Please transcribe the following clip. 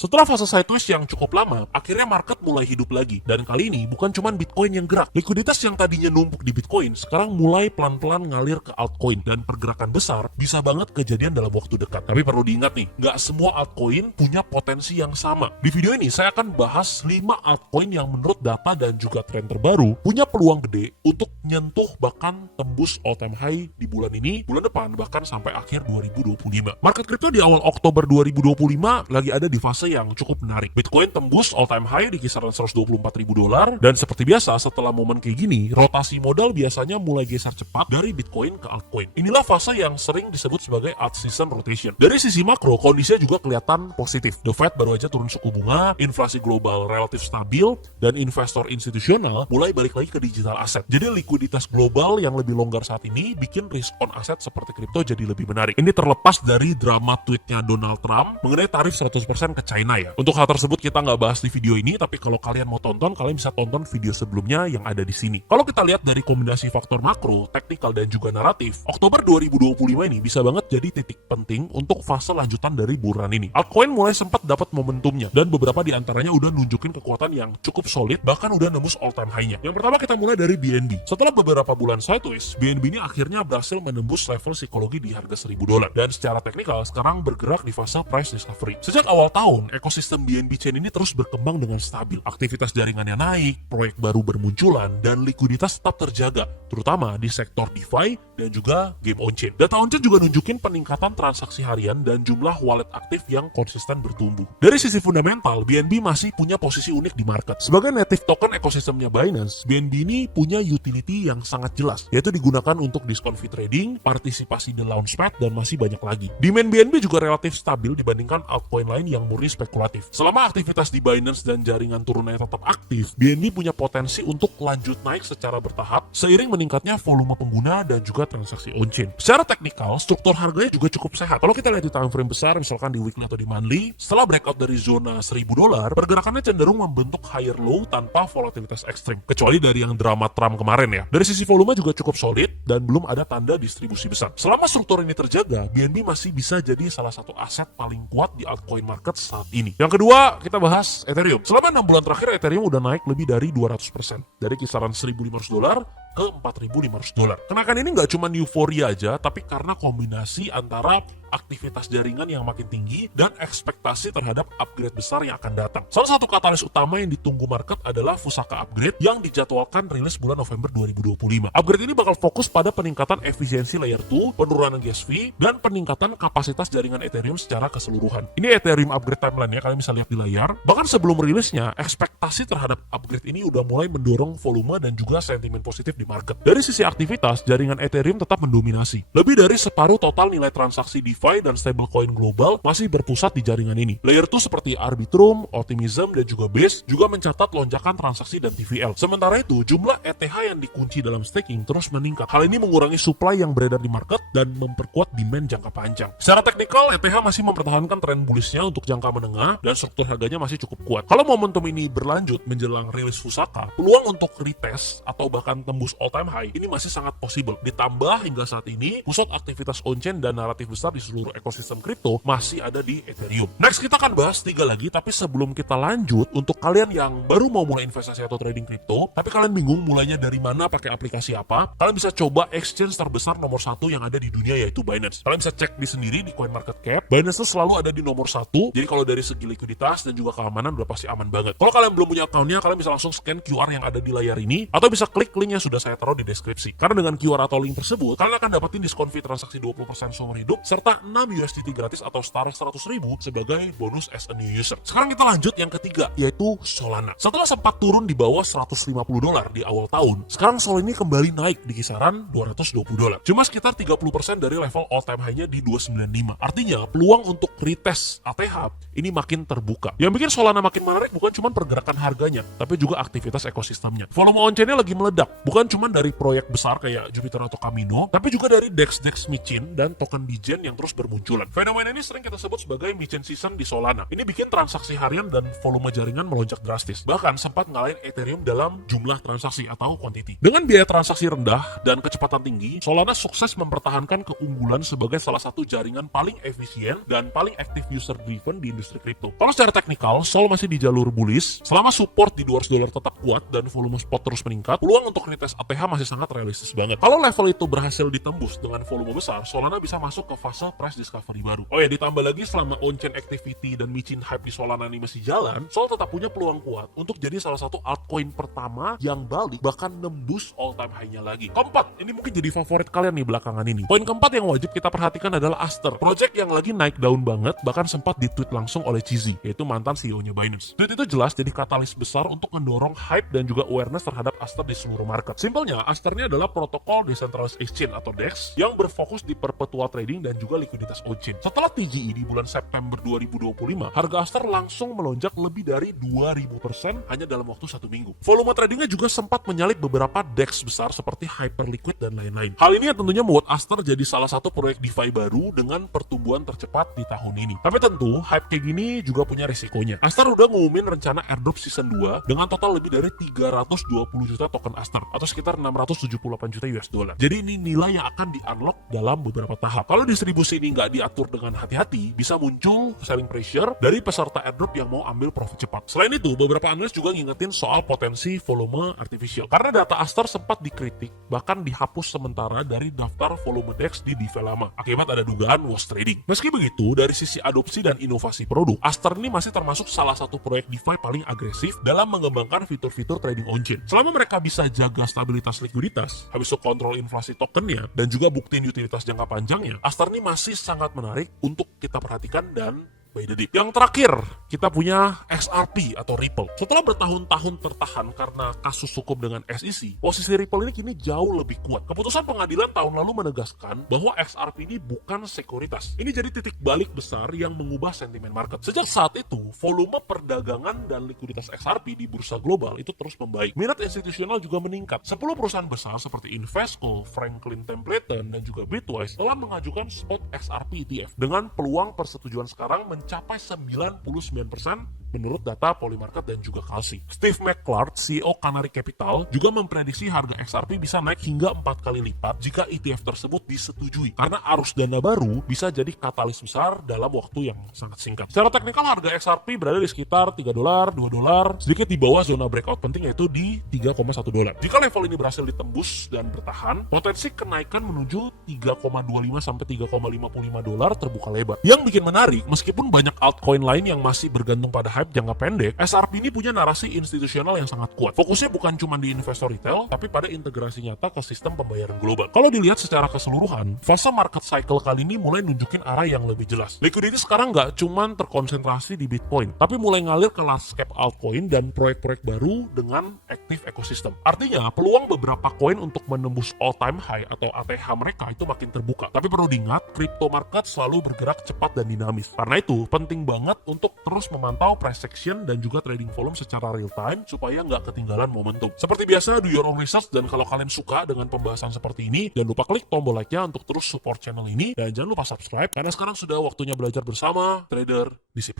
Setelah fase sideways yang cukup lama, akhirnya market mulai hidup lagi. Dan kali ini bukan cuma Bitcoin yang gerak. Likuiditas yang tadinya numpuk di Bitcoin sekarang mulai pelan-pelan ngalir ke altcoin. Dan pergerakan besar bisa banget kejadian dalam waktu dekat. Tapi perlu diingat nih, nggak semua altcoin punya potensi yang sama. Di video ini saya akan bahas 5 altcoin yang menurut data dan juga tren terbaru punya peluang gede untuk nyentuh bahkan tembus all time high di bulan ini, bulan depan, bahkan sampai akhir 2025. Market crypto di awal Oktober 2025 lagi ada di fase yang cukup menarik. Bitcoin tembus all time high di kisaran $124.000 dan seperti biasa setelah momen kayak gini, rotasi modal biasanya mulai geser cepat dari Bitcoin ke altcoin. Inilah fase yang sering disebut sebagai alt season rotation. Dari sisi makro, kondisinya juga kelihatan positif. The Fed baru aja turun suku bunga, inflasi global relatif stabil, dan investor institusional mulai balik lagi ke digital aset. Jadi likuiditas global yang lebih longgar saat ini bikin risk on aset seperti kripto jadi lebih menarik. Ini terlepas dari drama tweetnya Donald Trump mengenai tarif 100% ke China ya. Untuk hal tersebut kita nggak bahas di video ini, tapi kalau kalian mau tonton, kalian bisa tonton video sebelumnya yang ada di sini. Kalau kita lihat dari kombinasi faktor makro, teknikal, dan juga naratif, Oktober 2025 ini bisa banget jadi titik penting untuk fase lanjutan dari bulan ini. Altcoin mulai sempat dapat momentumnya, dan beberapa di antaranya udah nunjukin kekuatan yang cukup solid, bahkan udah nembus all time high-nya. Yang pertama kita mulai dari BNB. Setelah beberapa bulan sideways, BNB ini akhirnya berhasil menembus level psikologi di harga $1.000. Dan secara teknikal sekarang bergerak di fase price discovery. Sejak awal tahun, ekosistem BNB Chain ini terus berkembang dengan stabil. Aktivitas jaringannya naik, proyek baru bermunculan, dan likuiditas tetap terjaga, terutama di sektor DeFi dan juga game on-chain. Data on-chain juga nunjukin peningkatan transaksi harian dan jumlah wallet aktif yang konsisten bertumbuh. Dari sisi fundamental, BNB masih punya posisi unik di market. Sebagai native token ekosistemnya Binance, BNB ini punya utility yang sangat jelas, yaitu digunakan untuk diskon fee trading, partisipasi di launchpad, dan masih banyak lagi. Demand BNB juga relatif stabil dibandingkan altcoin lain yang murni spekulatif. Selama aktivitas di Binance dan jaringan turunannya tetap aktif, BNB punya potensi untuk lanjut naik secara bertahap seiring meningkatnya volume pengguna dan juga transaksi on-chain. Secara teknikal, struktur harganya juga cukup sehat. Kalau kita lihat di time frame besar, misalkan di weekly atau di monthly, setelah breakout dari zona $1.000, pergerakannya cenderung membentuk higher low tanpa volatilitas ekstrim. Kecuali dari yang drama Trump kemarin ya. Dari sisi volume juga cukup solid dan belum ada tanda distribusi besar. Selama struktur ini terjaga, BNB masih bisa jadi salah satu aset paling kuat di altcoin market saat ini. Yang kedua, kita bahas Ethereum. Selama 6 bulan terakhir, Ethereum udah naik lebih dari 200%. Dari kisaran $1.500 ke $4.500. Kenaikan ini nggak cuma euforia aja, tapi karena kombinasi antara aktivitas jaringan yang makin tinggi dan ekspektasi terhadap upgrade besar yang akan datang. Salah satu katalis utama yang ditunggu market adalah Fusaka Upgrade yang dijadwalkan rilis bulan November 2025. Upgrade ini bakal fokus pada peningkatan efisiensi layer 2, penurunan gas fee, dan peningkatan kapasitas jaringan Ethereum secara keseluruhan. Ini Ethereum upgrade timeline ya, kalian bisa lihat di layar. Bahkan sebelum rilisnya, ekspektasi terhadap upgrade ini udah mulai mendorong volume dan juga sentimen positif di market. Dari sisi aktivitas, jaringan Ethereum tetap mendominasi. Lebih dari separuh total nilai transaksi DeFi dan stablecoin global masih berpusat di jaringan ini. Layer 2 seperti Arbitrum, Optimism, dan juga Base juga mencatat lonjakan transaksi dan TVL. Sementara itu, jumlah ETH yang dikunci dalam staking terus meningkat. Hal ini mengurangi supply yang beredar di market dan memperkuat demand jangka panjang. Secara teknikal, ETH masih mempertahankan tren bullishnya untuk jangka menengah dan struktur harganya masih cukup kuat. Kalau momentum ini berlanjut menjelang rilis Fusaka, peluang untuk retest atau bahkan tembus all time high ini masih sangat possible. Ditambah hingga saat ini, pusat aktivitas on-chain dan naratif besar di seluruh ekosistem kripto masih ada di Ethereum. Next kita akan bahas 3 lagi, tapi sebelum kita lanjut, untuk kalian yang baru mau mulai investasi atau trading kripto, tapi kalian bingung mulainya dari mana, pakai aplikasi apa, kalian bisa coba exchange terbesar nomor 1 yang ada di dunia, yaitu Binance. Kalian bisa cek di sendiri di CoinMarketCap, Binance itu selalu ada di nomor 1, jadi kalau dari segi likuiditas dan juga keamanan udah pasti aman banget. Kalau kalian belum punya account-nya, kalian bisa langsung scan QR yang ada di layar ini, atau bisa klik link yang sudah saya taruh di deskripsi. Karena dengan QR atau link tersebut, kalian akan dapetin diskon fee transaksi 20% seumur hidup, serta 6 USDT gratis atau setara 100.000 sebagai bonus as a new user. Sekarang kita lanjut yang ketiga, yaitu Solana. Setelah sempat turun di bawah $150 di awal tahun, sekarang Solana ini kembali naik di kisaran $220. Cuma sekitar 30% dari level all time high-nya di 295. Artinya, peluang untuk retest ATH ini makin terbuka. Yang bikin Solana makin menarik bukan cuma pergerakan harganya, tapi juga aktivitas ekosistemnya. Volume on-chain-nya lagi meledak. Bukan cuma dari proyek besar kayak Jupiter atau Camino, tapi juga dari DEX micin dan token Degen yang terus bermunculan. Fenomena ini sering kita sebut sebagai micin season di Solana. Ini bikin transaksi harian dan volume jaringan melonjak drastis. Bahkan sempat ngalahin Ethereum dalam jumlah transaksi atau quantity. Dengan biaya transaksi rendah dan kecepatan tinggi, Solana sukses mempertahankan keunggulan sebagai salah satu jaringan paling efisien dan paling aktif user driven di industri kripto. Kalau secara teknikal, Sol masih di jalur bullish. Selama support di $200 tetap kuat dan volume spot terus meningkat, peluang untuk retest ATH masih sangat realistis banget. Kalau level itu berhasil ditembus dengan volume besar, Solana bisa masuk ke fase price discovery baru. Oh ya, ditambah lagi selama on-chain activity dan micin hype di Solana ini masih jalan, Sol tetap punya peluang kuat untuk jadi salah satu altcoin pertama yang balik bahkan nembus all time high-nya lagi. Keempat, ini mungkin jadi favorit kalian nih belakangan ini. Poin keempat yang wajib kita perhatikan adalah Aster, project yang lagi naik daun banget, bahkan sempat di-tweet langsung oleh Cheesy, yaitu mantan CEO-nya Binance. Tweet itu jelas jadi katalis besar untuk mendorong hype dan juga awareness terhadap Aster di seluruh market. Simpelnya, Aster ini adalah protokol decentralized exchange atau DEX yang berfokus di perpetual trading dan juga likuiditas on-chain. Setelah TGE di bulan September 2025, harga Aster langsung melonjak lebih dari 2000% hanya dalam waktu 1 minggu. Volume tradingnya juga sempat menyalip beberapa DEX besar seperti Hyperliquid dan lain-lain. Hal ini yang tentunya membuat Aster jadi salah satu proyek DeFi baru dengan pertumbuhan tercepat di tahun ini. Tapi tentu, hype kayak gini juga punya resikonya. Aster udah ngumumin rencana airdrop season 2 dengan total lebih dari 320 juta token Aster atau sekitar 678 juta US dollar. Jadi ini nilai yang akan di-unlock dalam beberapa tahap. Kalau distribusi ini nggak diatur dengan hati-hati, bisa muncul selling pressure dari peserta airdrop yang mau ambil profit cepat. Selain itu, beberapa analis juga ngingetin soal potensi volume artificial. Karena data Aster sempat dikritik, bahkan dihapus sementara dari daftar volume DEX di DeFi lama, akibat ada dugaan wash trading. Meski begitu, dari sisi adopsi dan inovasi produk, Aster ini masih termasuk salah satu proyek DeFi paling agresif dalam mengembangkan fitur-fitur trading on-chain. Selama mereka bisa jaga stabilitas likuiditas, habis itu kontrol inflasi tokennya, dan juga buktiin utilitas jangka panjangnya, Aster ini masih sangat menarik untuk kita perhatikan dan by the deep. Yang terakhir, kita punya XRP atau Ripple. Setelah bertahun-tahun tertahan karena kasus hukum dengan SEC, posisi Ripple ini kini jauh lebih kuat. Keputusan pengadilan tahun lalu menegaskan bahwa XRP ini bukan sekuritas. Ini jadi titik balik besar yang mengubah sentimen market. Sejak saat itu, volume perdagangan dan likuiditas XRP di bursa global itu terus membaik. Minat institusional juga meningkat. 10 perusahaan besar seperti Invesco, Franklin Templeton, dan juga Bitwise telah mengajukan spot XRP ETF dengan peluang persetujuan sekarang mencapai 99% menurut data Polymarket dan juga Kalshi. Steve McClure, CEO Canary Capital, juga memprediksi harga XRP bisa naik hingga 4 kali lipat jika ETF tersebut disetujui, karena arus dana baru bisa jadi katalis besar dalam waktu yang sangat singkat. Secara teknikal, harga XRP berada di sekitar $3, $2, sedikit di bawah zona breakout penting yaitu di $3,1. Jika level ini berhasil ditembus dan bertahan, potensi kenaikan menuju $3,25 sampai $3,55 terbuka lebar. Yang bikin menarik, meskipun banyak altcoin lain yang masih bergantung pada hype jangka pendek, XRP ini punya narasi institusional yang sangat kuat. Fokusnya bukan cuma di investor retail, tapi pada integrasi nyata ke sistem pembayaran global. Kalau dilihat secara keseluruhan, fase market cycle kali ini mulai nunjukin arah yang lebih jelas. Liquidity sekarang nggak cuma terkonsentrasi di Bitcoin, tapi mulai ngalir ke large cap altcoin dan proyek-proyek baru dengan active ekosistem. Artinya, peluang beberapa koin untuk menembus all time high atau ATH mereka itu makin terbuka. Tapi perlu diingat, crypto market selalu bergerak cepat dan dinamis. Karena itu, penting banget untuk terus memantau price action dan juga trading volume secara real time supaya nggak ketinggalan momentum. Seperti biasa, do your own research, dan kalau kalian suka dengan pembahasan seperti ini, jangan lupa klik tombol like-nya untuk terus support channel ini, dan jangan lupa subscribe, karena sekarang sudah waktunya belajar bersama trader disiplin.